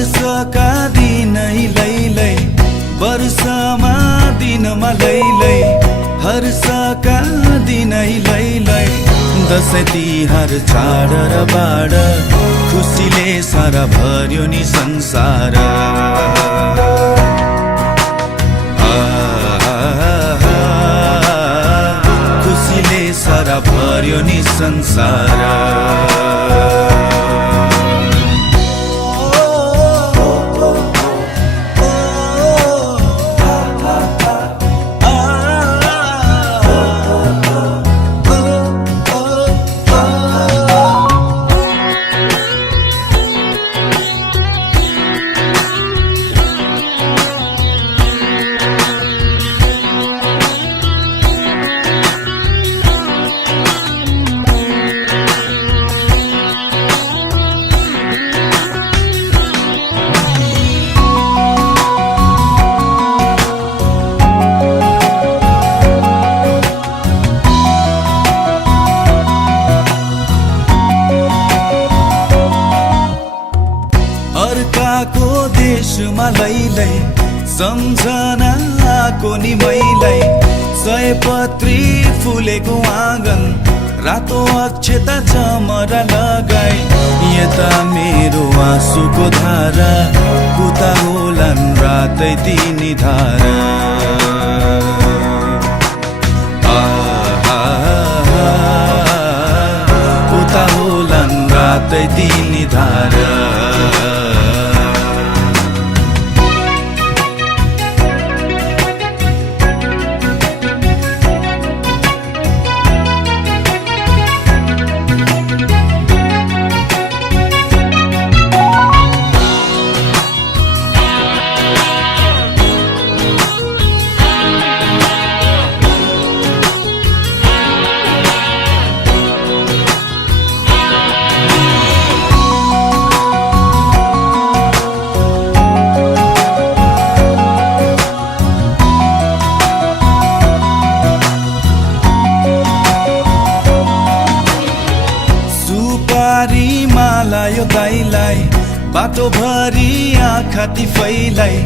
हर्षका दिनै लैलै वर्षमा दिनमा लैलै हर्षका दिनै लैलै दसैँ तिहार चाड र बाड खुसीले सारा भर्यो नि संसार खुसीले सारा भर्यो नि संसार अर्काको देशमा लैलै सम्झनाको नि मैलै सयपत्री फुलेको आँगन रातो अक्षता जमरा लगाई यता मेरो आँसुको धारा उता होलान् रातै तिनी धारा उता होलान् रातै तिनी धारा लायो गाईलाई बाटोभरि आँखा ती फैलाई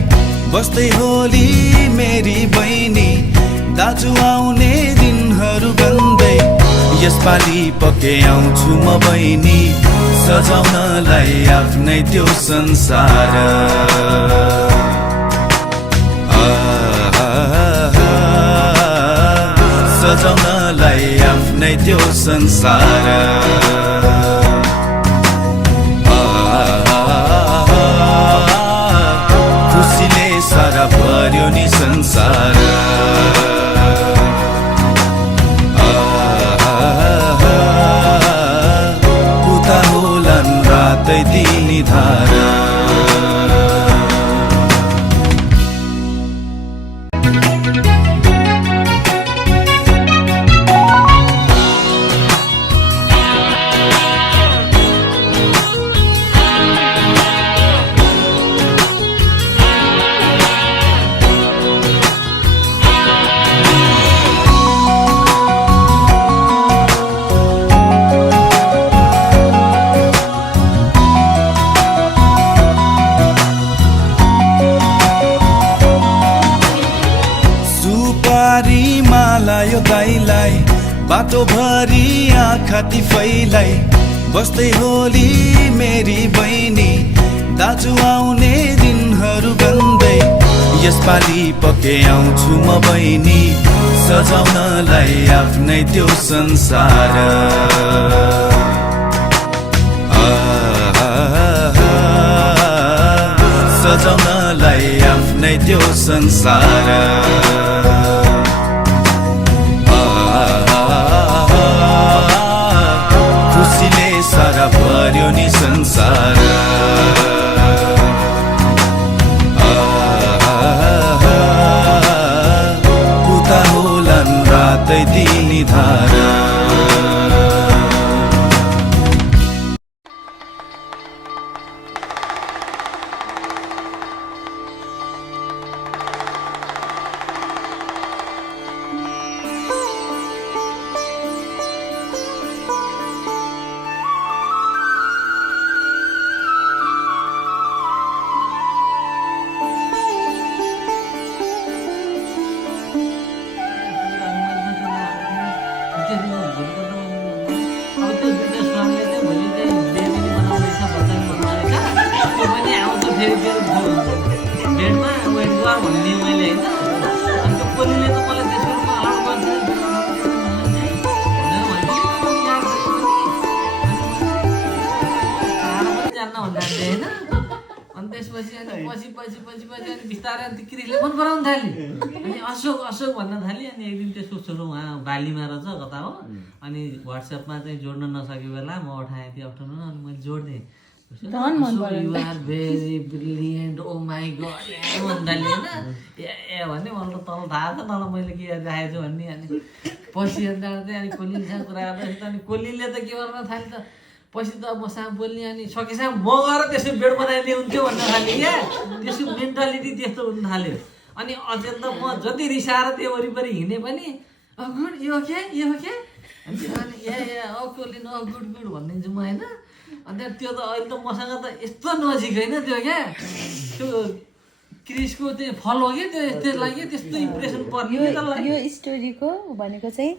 बस्दै होली मेरी बहिनी दाजु आउने दिनहरू गन्दै यसपालि पक्कै आउँछु म बहिनी सजाउनलाई आफ्नै त्यो संसार सजाउनलाई आफ्नै त्यो संसार सारा भर्यो नि संसार उता होलान् रातै तिनी धारा लायो गाईलाई बाटोभरि आँखा ती फैलाई बस्दै होली मेरी बहिनी दाजु आउने दिनहरू गन्दै यसपालि पक्कै आउँछु म बहिनी सजाउनलाई आफ्नै त्यो संसार सजाउनलाई आफ्नै त्यो संसार खुसीले सारा भर्यो नि संसार उता होलान् रातै तिनी धारा फेरि बेडमा वेट गर भन्ने मैले होइन अनि त्यो कोलीले त मलाई त्यसरी अलाउड जान्न भन्दाखेरि होइन अनि त्यसपछि अनि पछि अनि बिस्तारै अनि क्रिसले मन पराउनु थाल्यो अनि अशोक भन्न थाल्यो अनि एक दिन त्यसको छोरो उहाँ बालीमा रहेछ कता हो अनि वाट्सएपमा चाहिँ जोड्न नसकेको बेला म उठाएँ त्यो अफ्टरनुन अनि मैले जोडिदिएँ you are very brilliant oh my god भन्न थाल्यो होइन ए भन्ने मलाई त तल थाहा छ तल मैले के गरिराखेको छु भन्ने अनि पछि अन्त चाहिँ अनि कोलीसँग कुरा गर्दैछ अनि कोलीले त के गर्न थाल्यो त पछि त मसँग बोल्ने अनि सकेसम्म म गएर त्यसो बेड बनाइदिए हुन्थ्यो भन्न थाल्यो क्या त्यसको मेन्टालिटी त्यस्तो हुन थाल्यो अनि अचेल त म जति रिसाएर त्यो वरिपरि हिँडे पनि गुड यो के अनि कोलिन गुड भनिदिन्छु म होइन अन्त त्यो त अहिले त मसँग त यस्तो नजिक होइन त्यो क्या त्यो क्रिसको त्यो फल हो क्या त्यो त्यसलाई क्या त्यस्तो इम्प्रेसन पर्ने यो स्टोरीको भनेको चाहिँ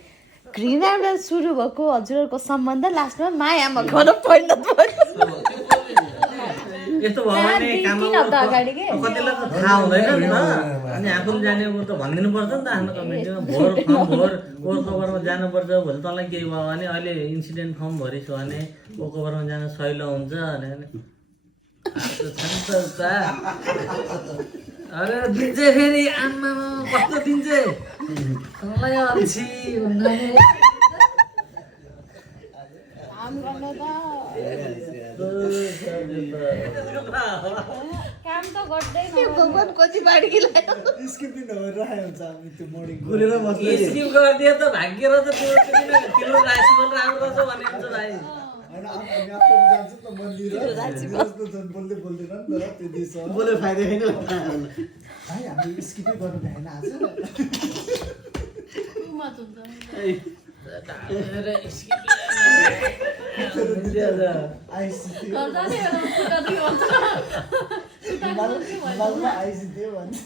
घृणाबाट सुरु भएको हजुरहरूको सम्बन्ध लास्टमा मायामा गएर परिणत भयो यस्तो भयो भने कतिलाई त थाहा हुँदैन नि त अनि आफूले जानेको त भनिदिनु पर्छ नि त आफ्नो कमिटीमा भोर कभरमा जानुपर्छ भोलि तँलाई केही भयो भने अहिले इन्सिडेन्ट फर्म भरिस् भने कभरमा जान सहिलो हुन्छ अरे दिन्छ फेरि आमा कस्तो दिन्छ तँलाई अल्छी भन्नाले काम त गर्दैन भगवान कति बाढी लाग्यो स्किप हुन्छ हामी त्यो मर्निङ स्किप गरिदिए त भाग्य रहेछ तिम्रो राशिफल राम्रो रहेछ भने हुन्छ भाइ हैन हामी आफ्नो जान्छ त मन्दिर जस्तो जन बोल्दै बोल्दैन नि त त्यो दिस बोले फाइदा छैन भाइ हामी स्किपै गर्नु भएन आज आइसिदियो भन्छ